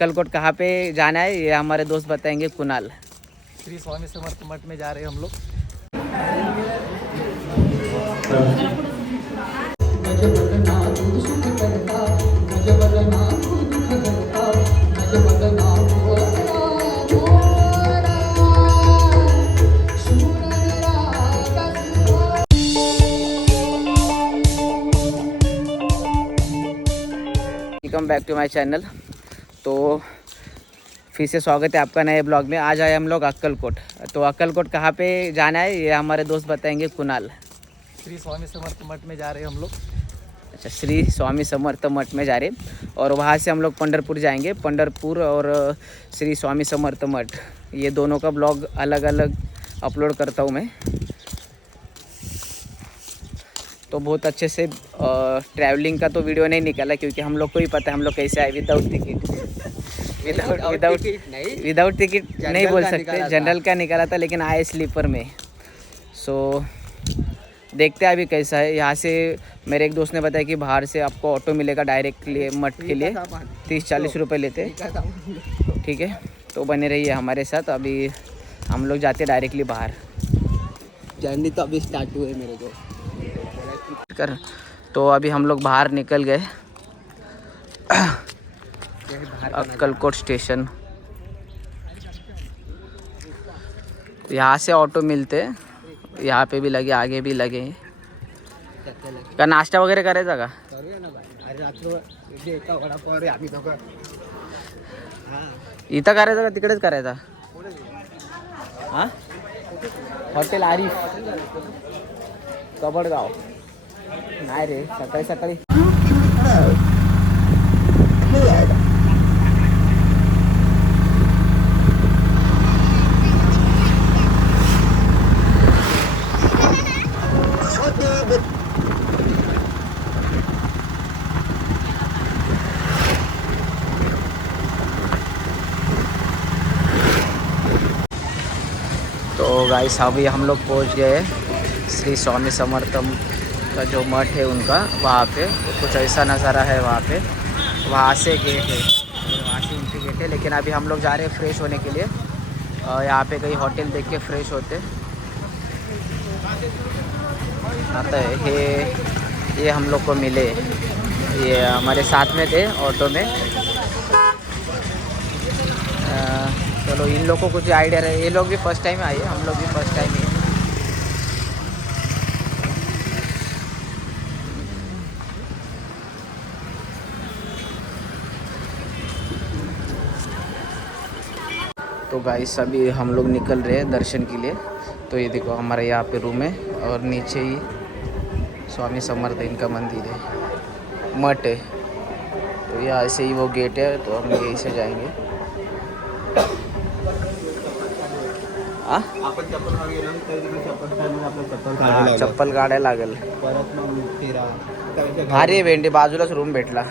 अक्कलकोट कहाँ पे जाना है ये हमारे दोस्त बताएंगे। कुणाल। श्री स्वामी समर्थ मठ में जा रहे हैं हम लोग। Welcome back to my channel. तो फिर से स्वागत है आपका नए ब्लॉग में। आज आए हम लोग अक्कलकोट। तो अक्कलकोट कहाँ पे जाना है ये हमारे दोस्त बताएंगे। कुणाल। श्री स्वामी समर्थ मठ में जा रहे हैं हम लोग। अच्छा, श्री स्वामी समर्थ मठ में जा रहे और वहाँ से हम लोग पंढरपुर जाएंगे। पंढरपुर और श्री स्वामी समर्थ मठ ये दोनों का ब्लॉग अलग अलग अपलोड करता हूँ मैं। तो बहुत अच्छे से ट्रैवलिंग का तो वीडियो नहीं निकाला क्योंकि हम लोग को ही पता है हम लोग कैसे आए विदाउट टिकट। विदाउट टिकट नहीं बोल सकते, जनरल का निकाला था लेकिन आए स्लीपर में। सो देखते हैं अभी कैसा है। यहाँ से मेरे एक दोस्त ने बताया कि बाहर से आपको ऑटो मिलेगा डायरेक्टली मठ के लिए, 30-40 रुपये लेते। ठीक है, तो बने रहिए हमारे साथ। अभी हम लोग जाते डायरेक्टली बाहर। जर्नी तो अभी स्टार्ट हुई है मेरे को कर। तो अभी हम लोग बाहर निकल गए अक्कलकोट स्टेशन। यहाँ से ऑटो मिलते, यहाँ पे भी लगे, आगे भी लगे। का नाश्ता वगैरे करायचा का? इथं करायचा का तिकडेच करायचा? हां, हॉटेल आरिफ कबडगाव नाही रे, सकाळी सकाळी तो गाइस अभी हम लोग पहुंच गए श्री स्वामी समर्थम का जो मठ है उनका। वहाँ पे कुछ ऐसा नज़ारा है वहाँ पे। वहाँ से गेट है, वहाँ से उनकी गेट है। लेकिन अभी हम लोग जा रहे हैं फ्रेश होने के लिए। यहाँ पे कहीं होटल देख के फ्रेश होते। आता है ये हम लोग को मिले, ये हमारे साथ में थे ऑटो में। चलो इन लोगों को कुछ आइडिया रहे। ये लोग भी फर्स्ट टाइम आए, हम लोग भी फर्स्ट टाइम ही। तो गाइस अभी हम लोग निकल रहे हैं दर्शन के लिए। तो ये देखो हमारे यहाँ पे रूम है और नीचे ही स्वामी समर्थ इनका मंदिर है, मठ है। तो यहाँ से ही वो गेट है, तो हम यहीं से जाएंगे। चप्पल काढायला लागेल। भारी आहे भेंडी, बाजूलाच रूम भेटला।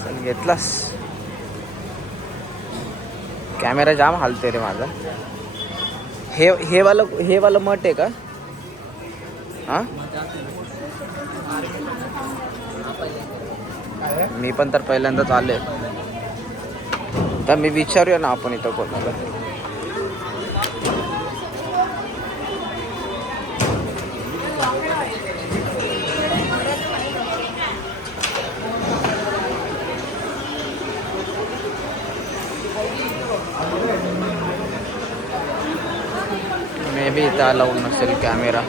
चल घेतलास? कॅमेरा जाम हालते रे माझा। हे वाला मठ आहे का? हां, मी पण तर पहिल्यांदाच आले। तर मी विचारूया ना आपण इथं कोणाला। मे बी इथं अलाउड नसेल कॅमेरा।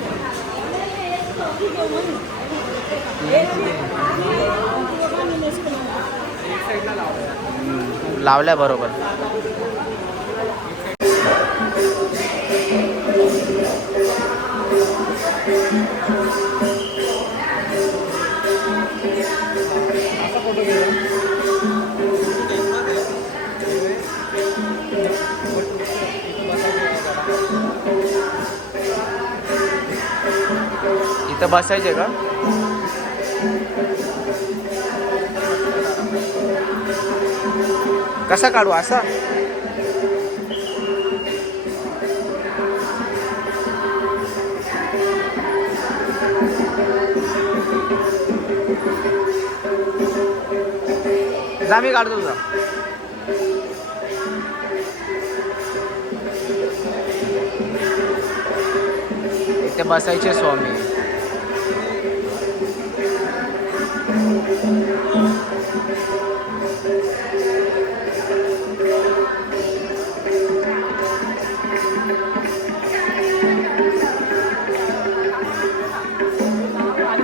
लावल्या बरोबर। इथं बसायचे का? कसा काढू असा? जा मी काढतो तुझा. इथे बसायचे स्वामी.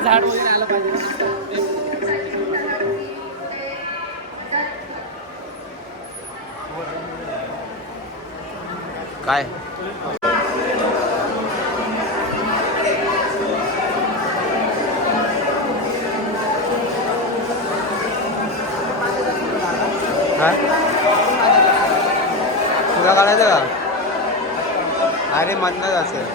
झाड वगैरे आलं पाहिजे. काय तुला काढायचं का? अरे म्हणणार असेल.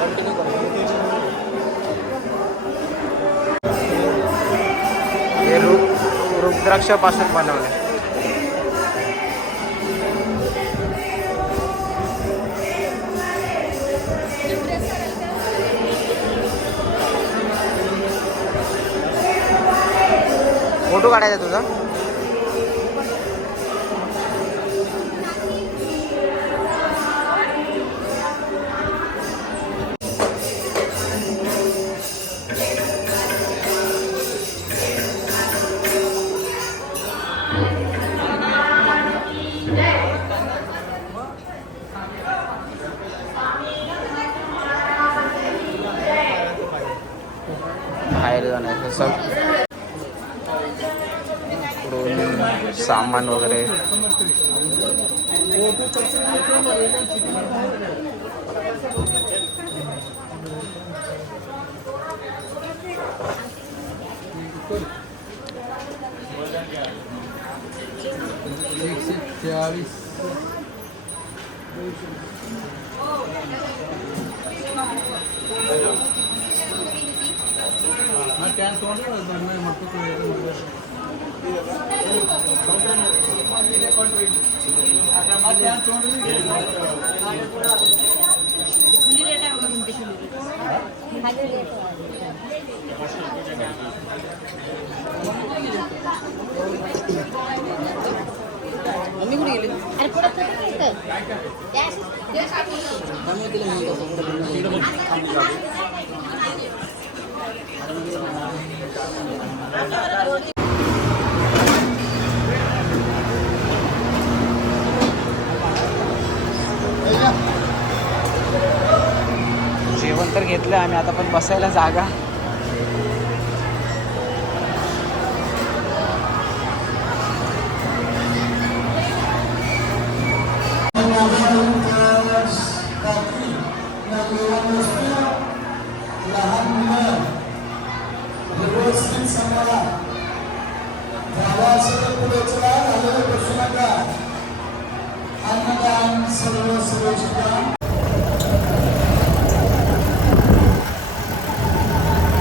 कंटिन्यू करू. हे रुद्राक्षापासून बनवलं. फोटो काढायचा तुझा. बाहेर जाण्याचं सब सामान वगैरे. मम्मी कुठे गेली? जेवण तर घेतलं आम्ही, आता पण बसायला जागा.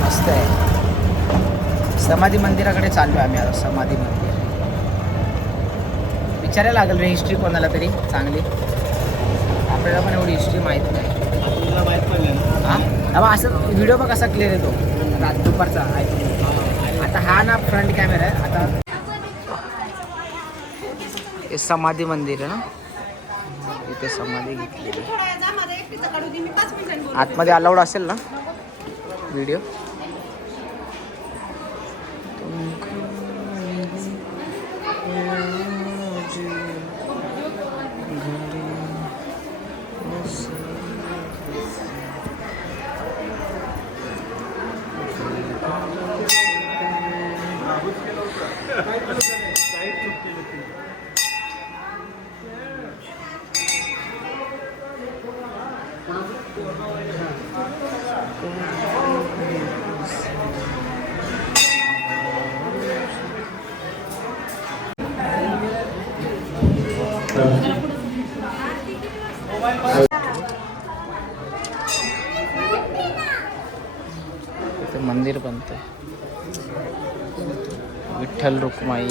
मस्त आहे. समाधी मंदिराकडे चाललो आम्ही आता. समाधी मंदिर विचारायला लागेल रे, हिस्ट्री कोणाला तरी चांगली. आपल्याला पण एवढी हिस्ट्री माहीत नाही. हां असं व्हिडिओ बघ कसा क्लिअर येतो रात दुपारचा. आता हा ना फ्रंट कॅमेरा आहे. आता हे समाधी मंदिर आहे ना, इथे समाधी घेतलेली. आतमध्ये अलाउड असेल ना व्हिडिओ. इथे मंदिर बनतंय. विठ्ठल रुक्माई.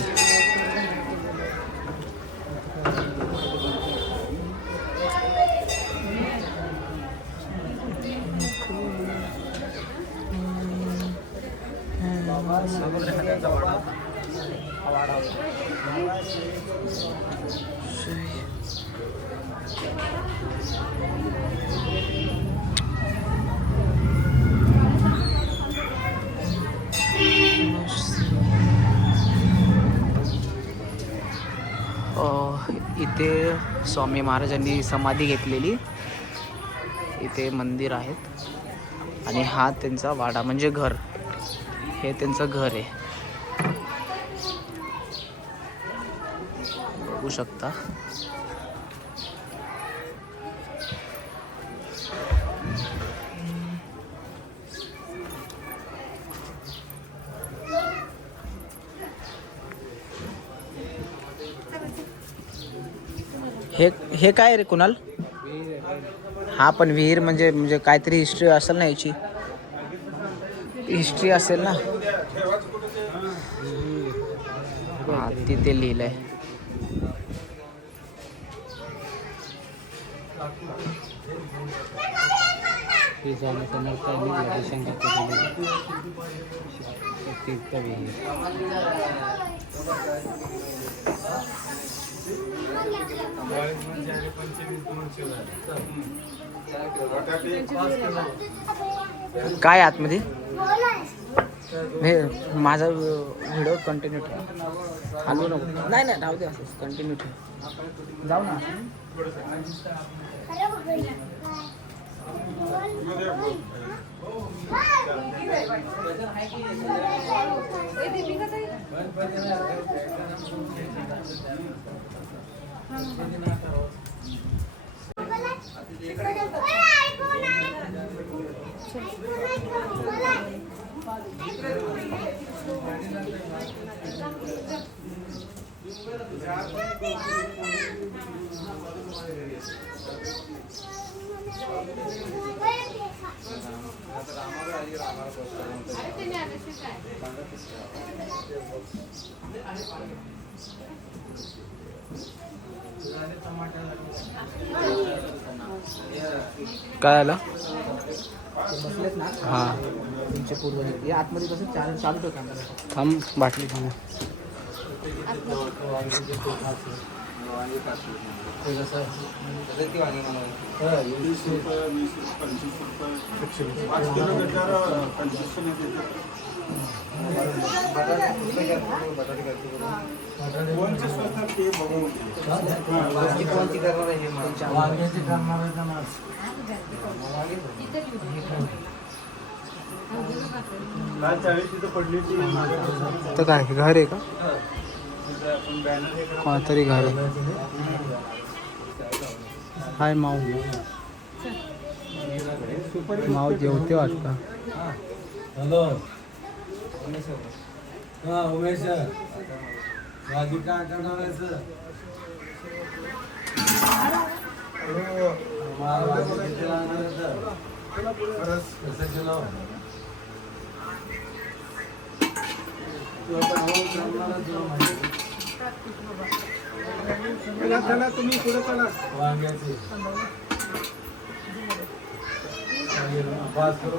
इथे स्वामी महाराजांनी समाधी घेतलेली इथे मंदिर आहेत आणि हा त्यांचा वाडा म्हणजे घर, हे त्यांचं घर आहे, बघू शकता. हे काय रे कुणाल? हा पण विहीर म्हणजे काहीतरी हिस्ट्री असेल ना, याची हिस्ट्री असेल ना. हा तिथे लिहिलंय. काय आतमध्ये माझा व्हिडिओ कंटिन्यू ठेवा, हलवू नको. नाही राहू दे, असं कंटिन्यू ठेवा. जाऊ ना. काय आला? बसलेत ना. हां, तुमचे पूर्वज हे आतमध्ये कसं चालू ठेव कॅमेरा. थांब, बाटली थांब. तर काय घर आहे का? कोणतरी घर आहे. हाय माऊ. माऊ जेवते वाटतं. हॅलो. हा उमेश, भाजी काय करणार आहेस? किती लागणार आहे? कसं किलो? तुम्ही पुढे चला. वांग्याची 5 किलो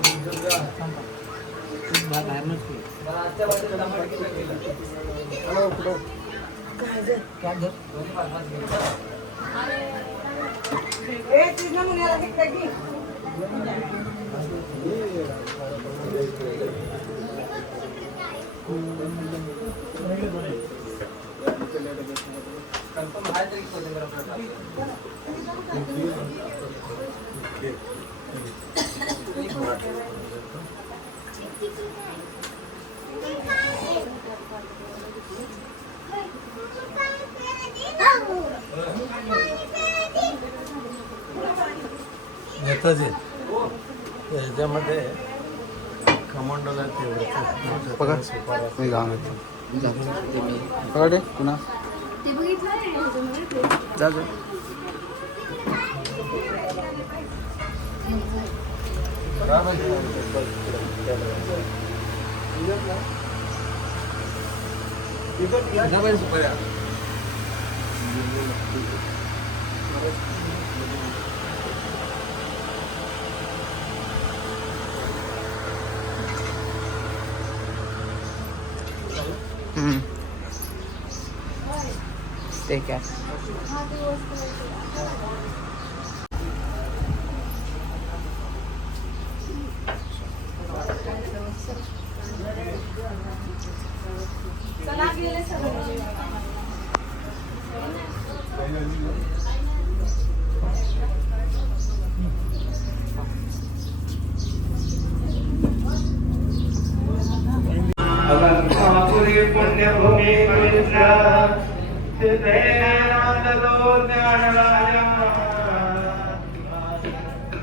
नेताजी याच्यामध्ये खमंडोला बघा मी गाव पकडे पुन्हा जा जा. ठीक आहे. अलंकापुरी पुण्यभूमी पवित्र सिद्धेनाथदो ज्ञानराजा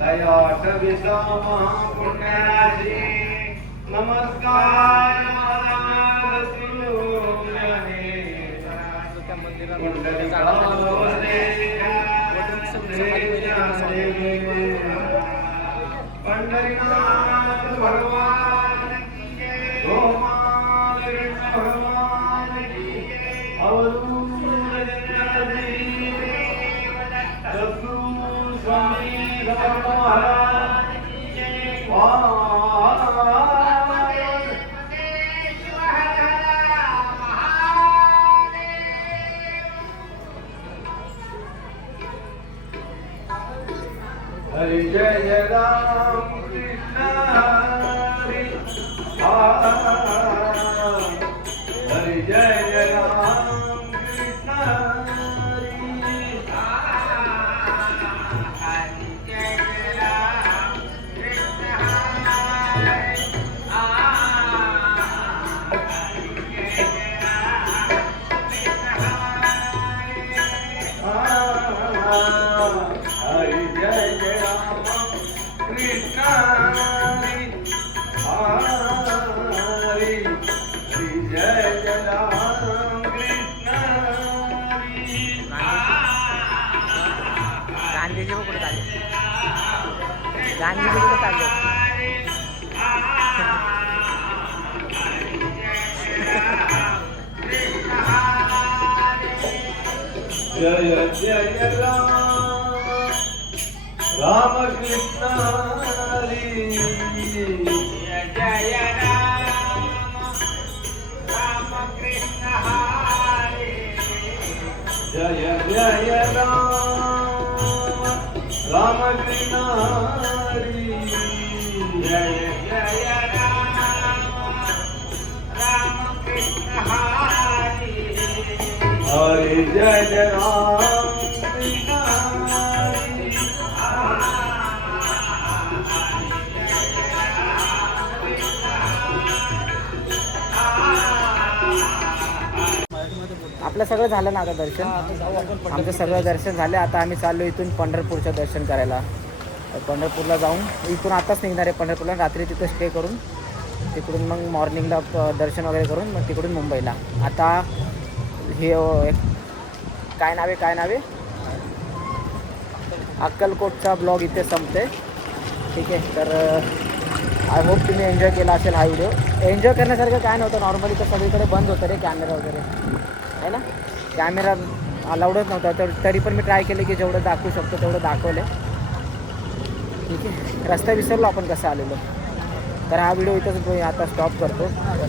दयाट विद्या महापुण्यराजी नमस्कार पंढरीनाथ भगवान की जय. भगवान की जय. सद्गुरु स्वामी समर्थ महाराज की जय. हरि जय जय राम कृष्ण हरि. हरि जय जय राम कृष्ण हरि. हरि जय जय राम कृष्ण हरि. हरि जय जय राम कृष्ण हरि. हरि जय जय राम कृष्ण हरि. गांधीजी कुठे चालले? गांधीजी कुठे चालले? जय जय राम राम कृष्ण हरि. जय जय राम राम कृष्ण हरि. जय जय राम राम कृष्ण हरि. जय जय राम राम कृष्ण हरि. हरि जय जय राम कृष्ण हरि. आपलं सगळं झालं ना आता दर्शन. आमचं सगळं दर्शन झालं. आता आम्ही चाललो इथून पंढरपूरचं दर्शन करायला. पंढरपूरला जाऊन इथून आताच निघणार आहे पंढरपूरला. रात्री तिथं स्टे करून तिकडून मग मॉर्निंगला दर्शन वगैरे करून मग तिकडून मुंबईला. आता हे काय नावे अक्कलकोटचा ब्लॉग इथे संपते. ठीक आहे. तर आय होप तुम्ही एन्जॉय केला असेल हा व्हिडिओ. एन्जॉय करण्यासारखं काय नव्हतं. नॉर्मली तर सगळीकडे बंद होतं रे कॅमेरा वगैरे आहे ना. कॅमेरा अलाउडच नव्हता. तर तरी पण मी ट्राय केले की जेवढं दाखवू शकतो तेवढं दाखवले. ठीक आहे. रस्ता विसरलो आपण कसं आलेलो. तर हा व्हिडिओ इथंच आता स्टॉप करतो. तर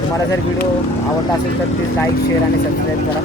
तुम्हाला जर व्हिडिओ आवडला असेल तर प्लीज लाईक शेअर आणि सबस्क्राईब करा.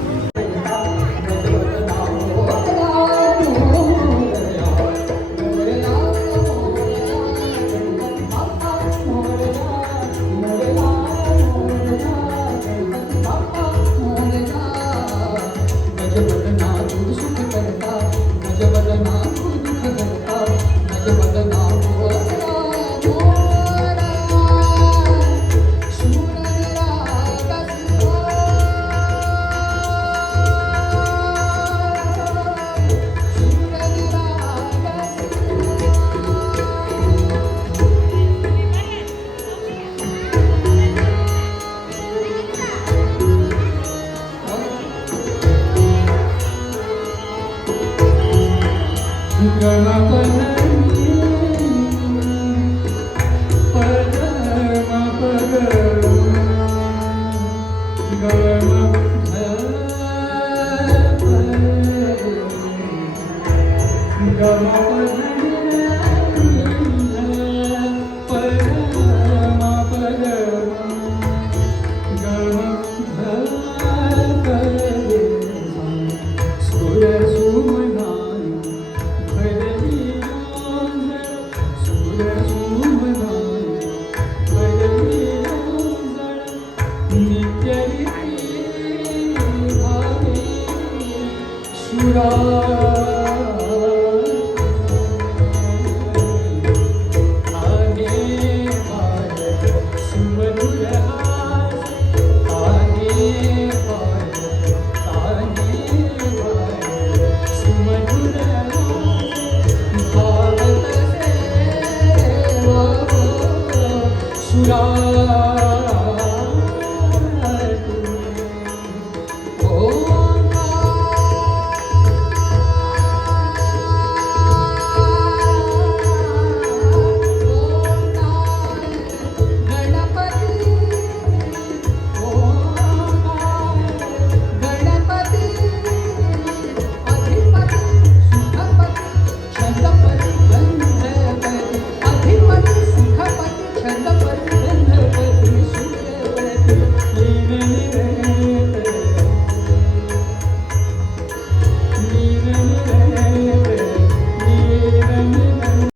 सुरा